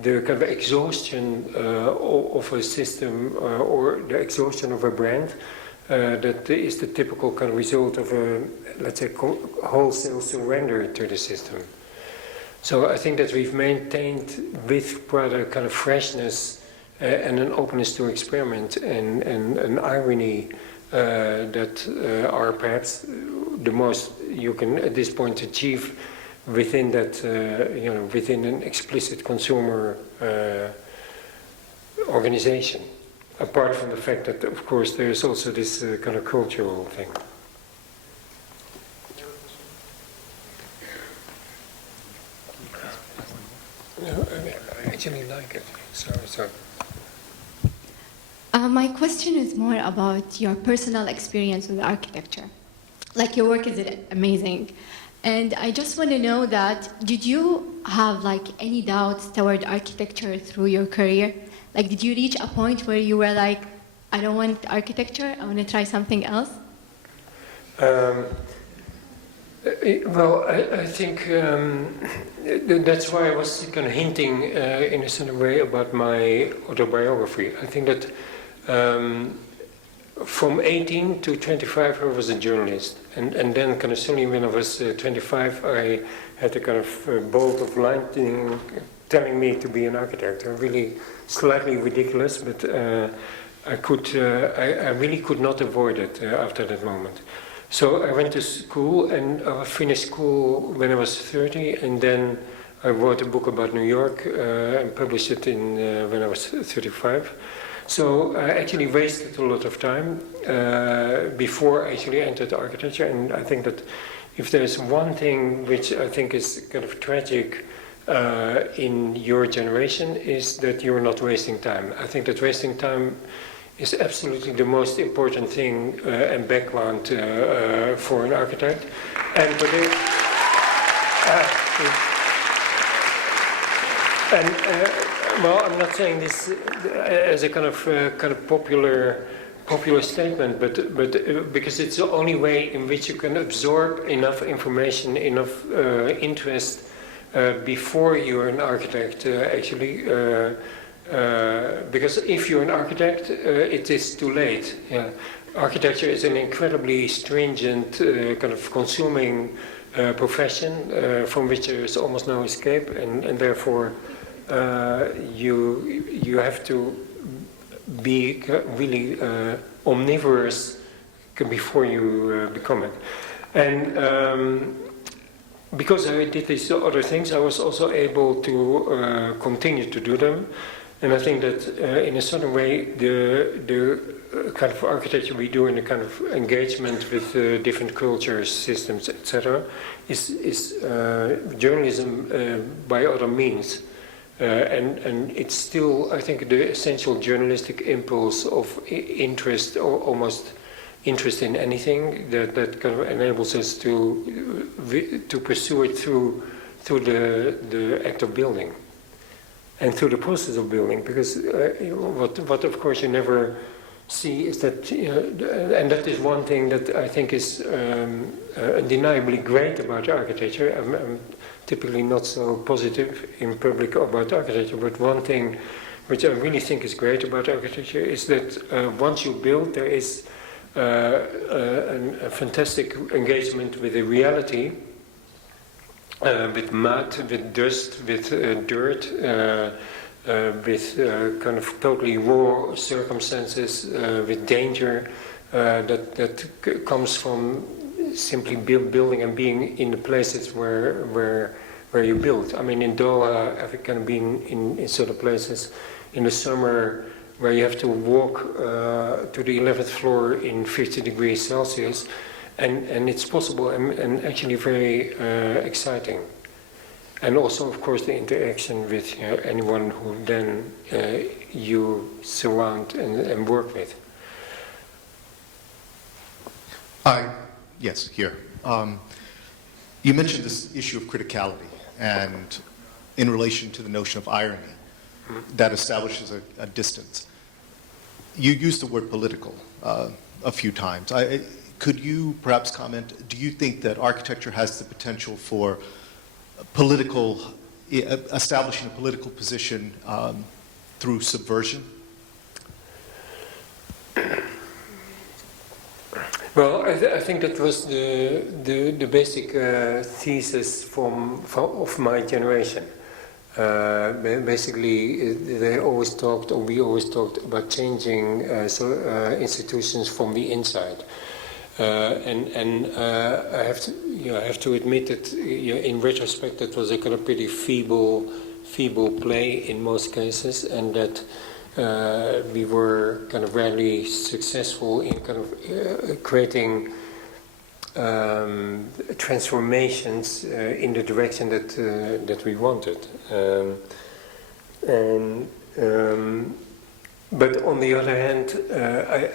the kind of exhaustion of a system or the exhaustion of a brand that is the typical kind of result of a, let's say, wholesale surrender to the system. So I think that we've maintained with Prada kind of freshness and an openness to experiment and an irony that are perhaps the most you can at this point achieve within that, within an explicit consumer organization. Apart from the fact that, of course, there's also this kind of cultural thing. No, I actually like it. Sorry. My question is more about your personal experience with architecture. Like, your work is amazing. And I just want to know that, did you have like any doubts toward architecture through your career? Like, did you reach a point where you were like, I don't want architecture, I want to try something else? Well, I think that's why I was kind of hinting in a certain way about my autobiography. I think that from 18 to 25 I was a journalist, and then kind of suddenly when I was 25 I had a kind of bolt of lightning telling me to be an architect. Really slightly ridiculous, but I really could not avoid it after that moment. So I went to school, and I finished school when I was 30, and then I wrote a book about New York and published it when I was 35. So I actually wasted a lot of time before I actually entered architecture, and I think that if there's one thing which I think is kind of tragic in your generation, is that you're not wasting time. I think that wasting time is absolutely the most important thing and background for an architect. And today, well, I'm not saying this as a kind of popular statement, but because it's the only way in which you can absorb enough information, enough interest before you're an architect, actually. Because if you're an architect, it is too late. Yeah. Architecture is an incredibly stringent, kind of consuming profession from which there is almost no escape, and therefore you have to be really omnivorous before you become it. And because I did these other things, I was also able to continue to do them. And I think that in a certain way, the kind of architecture we do in the kind of engagement with different cultures, systems, etc., is journalism by other means. And it's still, I think, the essential journalistic impulse of interest, or almost interest in anything, that kind of enables us to pursue it through the act of building. and through the process of building. Because what of course you never see is that, and that is one thing that I think is undeniably great about architecture. I'm typically not so positive in public about architecture, but one thing which I really think is great about architecture is that once you build, there is a fantastic engagement with the reality, with mud, with dust, with dirt, with kind of totally raw circumstances, with danger that comes from simply building and being in the places where you build. I mean, in Doha, I've kind of been in sort of places in the summer where you have to walk to the 11th floor in 50 degrees Celsius, and it's possible and actually very exciting. And also, of course, the interaction with anyone who then you surround and work with. Yes, here. You mentioned this issue of criticality, and in relation to the notion of irony, that establishes a distance. You used the word political a few times. Could you perhaps comment, do you think that architecture has the potential for establishing a political position through subversion? Well, I think that was the basic thesis of my generation. Basically, we always talked about changing institutions from the inside. And I have to admit that in retrospect that was a kind of pretty feeble play in most cases, and that we were kind of rarely successful in kind of creating transformations in the direction that we wanted. But on the other hand,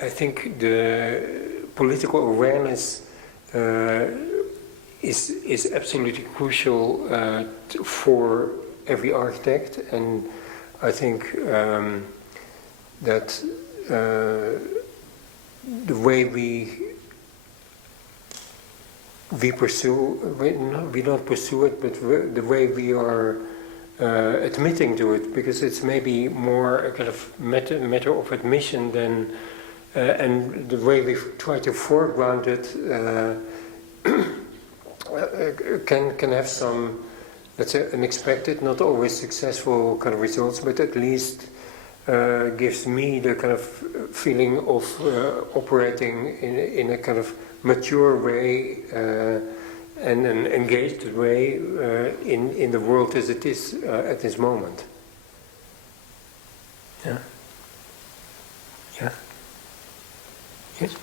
I think the political awareness is absolutely crucial for every architect, and I think that the way we don't pursue it, but the way we are admitting to it, because it's maybe more a kind of matter of admission than and the way we try to foreground it can have some, let's say, unexpected, not always successful kind of results, but at least gives me the kind of feeling of operating in a kind of mature way and an engaged way in the world as it is at this moment. Yeah. Yeah. Yes.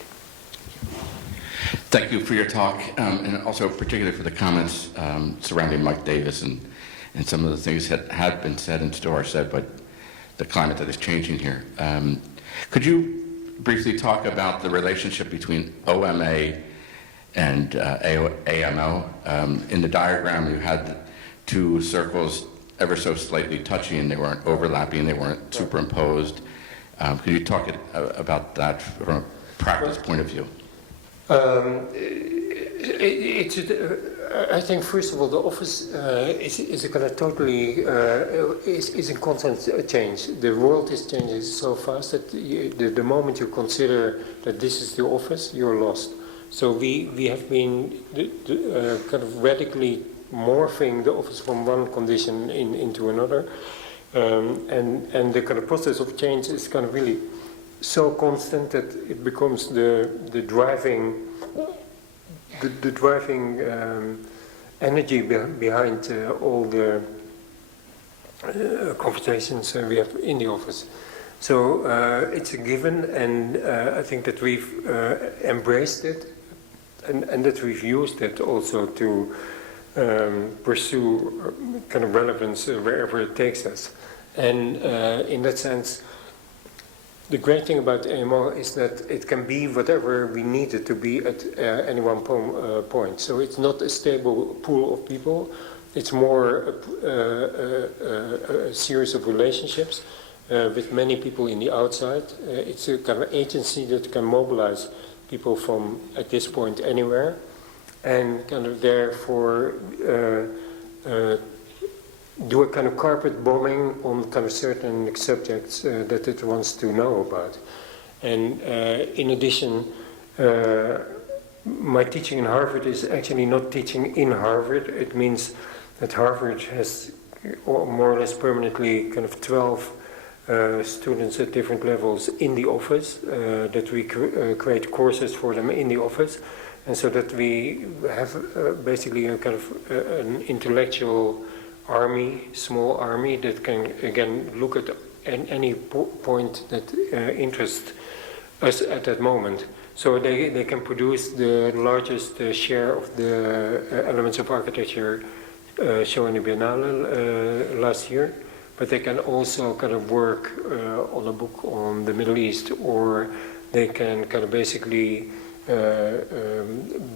Thank you for your talk, and also particularly for the comments surrounding Mike Davis and some of the things that have been said and still are said, but the climate that is changing here. Could you briefly talk about the relationship between OMA and AMO? In the diagram, you had two circles ever so slightly touching. They weren't overlapping. They weren't superimposed. Could you talk about that from a practice point of view? I think first of all, the office is a kind of totally is in constant change. The world is changing so fast that the moment you consider that this is the office, you're lost. So we have been kind of radically morphing the office from one condition into another, and the kind of process of change is kind of really so constant that it becomes the driving energy behind all the conversations we have in the office. So it's a given, and I think that we've embraced it, and that we've used it also to pursue kind of relevance wherever it takes us. And in that sense, the great thing about AMO is that it can be whatever we need it to be at any one point. So it's not a stable pool of people, it's more a series of relationships with many people in the outside. It's a kind of agency that can mobilize people from, at this point, anywhere, and kind of therefore do a kind of carpet bombing on kind of certain subjects that it wants to know about. And in addition, my teaching in Harvard is actually not teaching in Harvard. It means that Harvard has more or less permanently kind of 12 students at different levels in the office, that we create courses for them in the office, and so that we have basically a kind of an intellectual army, small army, that can again look at any point that interests us at that moment. So they can produce the largest share of the elements of architecture shown in the Biennale last year, but they can also kind of work on a book on the Middle East, or they can kind of basically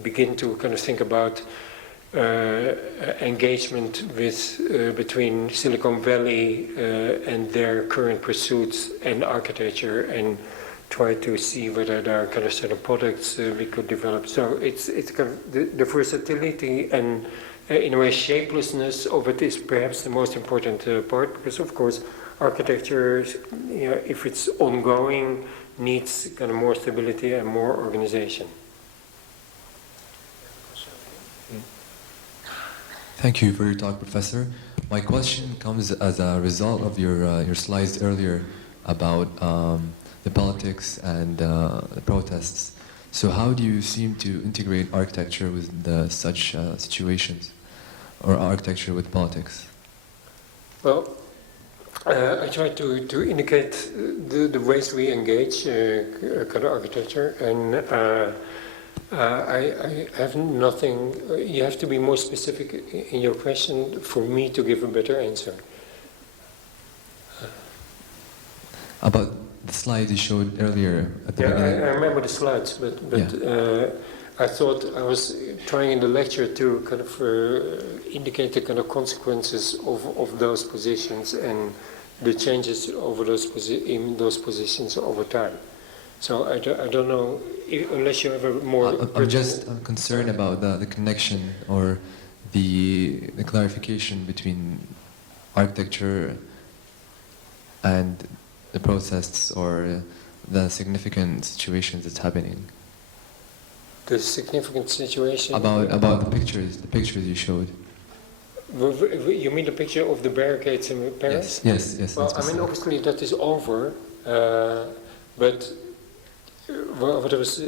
begin to kind of think about engagement with between Silicon Valley and their current pursuits and architecture, and try to see whether there are kind of certain products we could develop. So it's kind of the versatility and in a way shapelessness of it is perhaps the most important part, because of course architecture, you know, if it's ongoing, needs kind of more stability and more organization. Thank you for your talk, Professor. My question comes as a result of your slides earlier about the politics and the protests. So how do you seem to integrate architecture with such situations, or architecture with politics? Well, I try to indicate the ways we engage kind of architecture, and I have nothing. You have to be more specific in your question for me to give a better answer. About the slide you showed earlier at the beginning. I remember the slides, but I thought I was trying in the lecture to kind of indicate the kind of consequences of those positions and the changes over in those positions over time. So I don't know, unless you have a more... I'm concerned about the connection or the clarification between architecture and the protests or the significant situations that's happening. The significant situation... About the pictures you showed. You mean the picture of the barricades in Paris? Yes. Well, I mean, obviously that is over, but what I was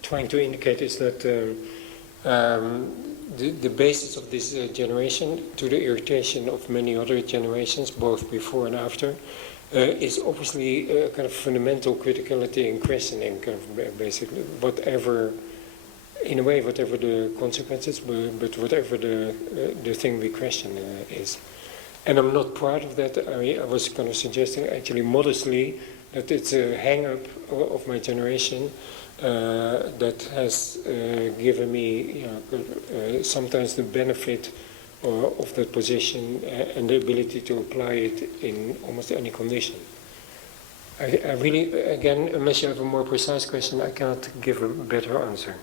trying to indicate is that the basis of this generation, to the irritation of many other generations, both before and after, is obviously a kind of fundamental criticality and questioning, kind of basically whatever the consequences, but whatever the thing we question is. And I'm not proud of that. I was kind of suggesting, actually modestly, that it's a hang-up of my generation that has given me sometimes the benefit of that position and the ability to apply it in almost any condition. I really, again, unless you have a more precise question, I cannot give a better answer.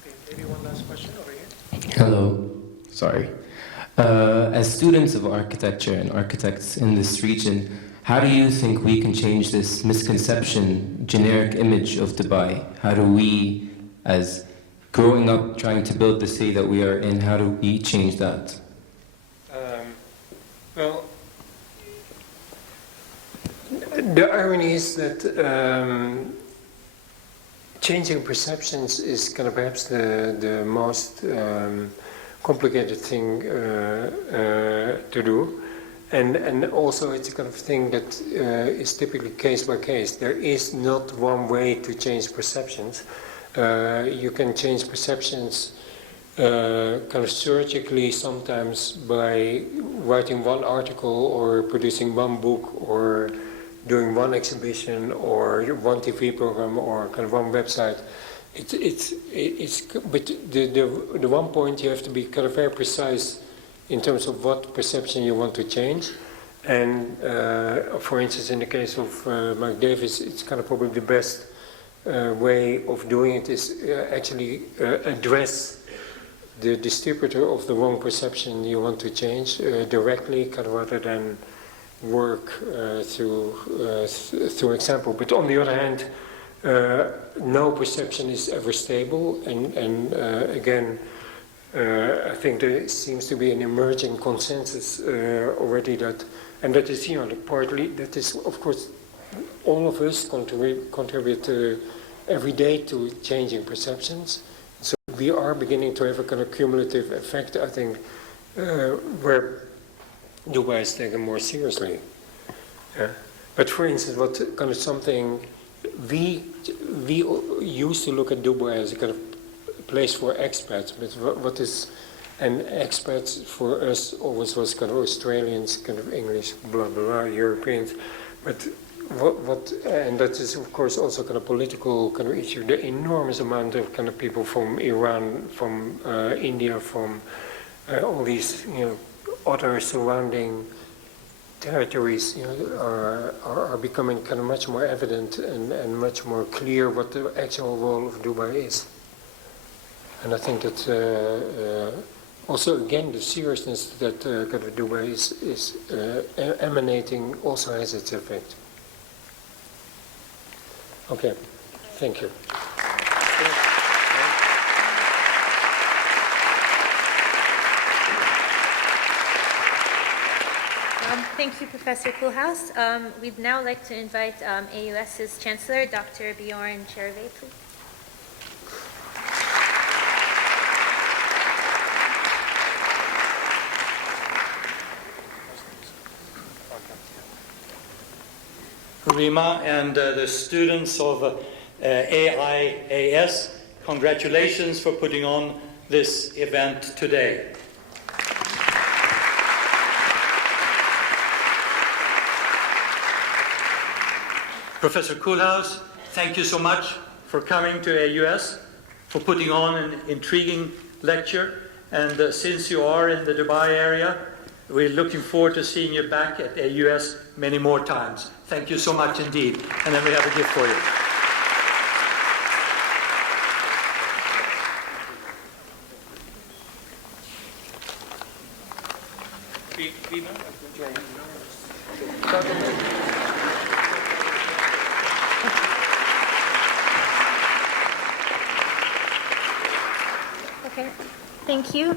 Okay, maybe one last question over here. Hello, sorry. As students of architecture and architects in this region, how do you think we can change this misconception, generic image of Dubai? How do we, as growing up trying to build the city that we are in, how do we change that? Well, the irony is that changing perceptions is kind of perhaps the most complicated thing to do. And also it's a kind of thing that is typically case by case. There is not one way to change perceptions. You can change perceptions kind of surgically sometimes by writing one article or producing one book or doing one exhibition or one TV program or kind of one website. But the one point you have to be kind of very precise in terms of what perception you want to change. And for instance, in the case of Mike Davis, it's kind of probably the best way of doing it is actually address the distributor of the wrong perception you want to change directly, kind of rather than work through example. But on the other hand, no perception is ever stable, and again, I think there seems to be an emerging consensus already that, and that is, partly, that is, of course, all of us contribute every day to changing perceptions. So we are beginning to have a kind of cumulative effect, I think, where Dubai is taken more seriously. But for instance, what kind of something we used to look at Dubai as a kind of place for expats, but what is, and expats for us always was kind of Australians, kind of English, blah, blah, blah, Europeans. But and that is of course also kind of political kind of issue, the enormous amount of kind of people from Iran, from India, from all these, other surrounding territories, are becoming kind of much more evident and much more clear what the actual role of Dubai is. And I think that also again the seriousness that kind of Dubai is emanating also has its effect. Okay, thank you. Thank you, Professor Koolhaas. We'd now like to invite AUS's Chancellor, Dr. Bjorn Cherve, please. Rima and the students of AIAS, congratulations for putting on this event today. Professor Koolhaas, thank you so much for coming to AUS, for putting on an intriguing lecture. And since you are in the Dubai area, we're looking forward to seeing you back at AUS many more times. Thank you so much indeed. And then we have a gift for you. Okay, thank you.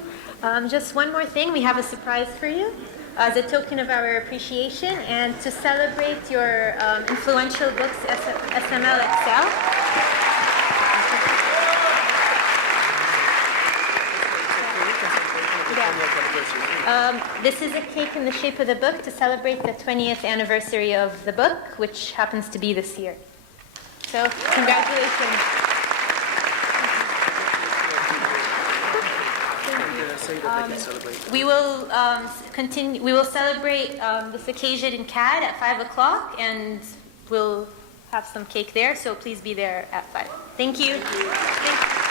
Just one more thing, we have a surprise for you as a token of our appreciation and to celebrate your influential books, SML Excel. This is a cake in the shape of the book to celebrate the 20th anniversary of the book, which happens to be this year. So, congratulations. We will continue. We will celebrate this occasion in CAD at 5 o'clock, and we'll have some cake there. So please be there at 5. Thank you. Thank you.